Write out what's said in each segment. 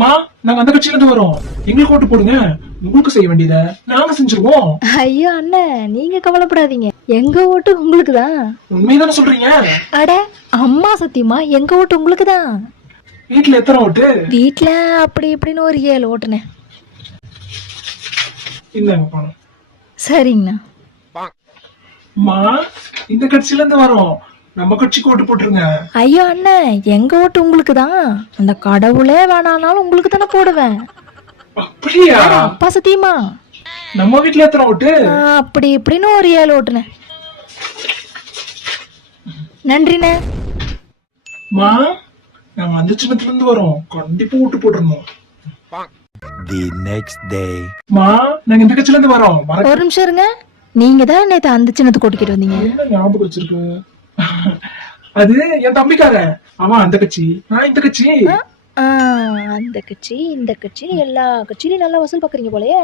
மா, நாங்க அந்த கட்சியில இருந்து வரோம். எங்களுக்கு ஓட்டு போடுங்க. உங்களுக்கு செய்ய வேண்டியத நாங்க செஞ்சிருவோம். ஐயோ அண்ணன், நீங்க கவலைப்படாதீங்க, எங்க ஓட்டு உங்களுக்கு தான். உண்மைதானே சொல்றீங்க? அட அம்மா சத்தியமா, எங்க ஓட்டு உங்களுக்கு தான். வீட்டுல எத்தனை ஓட்டு? வீட்டுல அப்படி இப்படின்னு ஒரு 7 ஓட்டுனேன். இந்தாங்க பணம். சரிங்கண்ணா. மா, இந்த கட்சியில இருந்து வரோம். நம்ம கட்சிக்கு ஓட்டு போட்டுருங்க. ஐயோ அண்ணன், எங்க ஓட்டு உங்களுக்கு தான். அந்த கடவுளே வேணானாலும் உங்களுக்கு தானே போடுவேன். அப்படியா? அட, அப்பா சத்தியமா. நம்ம வீட்டுல எத்தனை ஓட்டு? அப்படி இப்படின்னு ஒரு 7 ஓட்டுனேன். நன்றிண்ணே. மா, நாங்க அந்த சின்னத்துல இருந்து வரோம். கண்டிப்பா ஓட்டு போட்டுருணும். The next day. மா, நாங்க இந்த கட்சியில இருந்து வரோம். ஒரு நிமிஷம் இருங்க, நீங்க தான் நேத்து அந்த சின்னத்துக்கு ஓட்டிக்கிட்டு வந்தீங்க. என்ன ஞாபகம் வச்சிருக்கு? அது என் தம்பிக்காரன். அவன் அந்த கட்சி, நான் இந்த கட்சி. அந்த கட்சி இந்த கட்சி எல்லா கட்சியிலும் நல்லா வசூல் பாக்குறீங்க போலயே.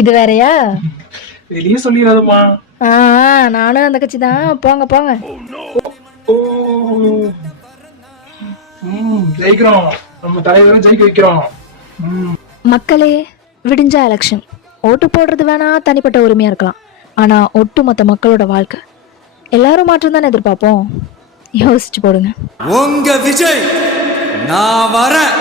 இது வேறயா? வெளியே சொல்லிடாதம்மா. நானும் அந்த கட்சி தான். போங்க போங்க. ஜெயிக்கிறோம். நம்ம தலைவரை ஜெயிக்க வைக்கிறோம். மக்களே, விடிஞ்சா எலெக்ஷன். ஓட்டு போடுறது வேணா தனிப்பட்ட உரிமையா இருக்கலாம், ஆனா ஒட்டுமொத்த மக்களோட வாழ்க்கை, எல்லாரும் மாற்றம் தானே எதிர்பார்ப்போம். யோசிச்சு போடுங்க. உங்க விஜய் நான் வரேன்.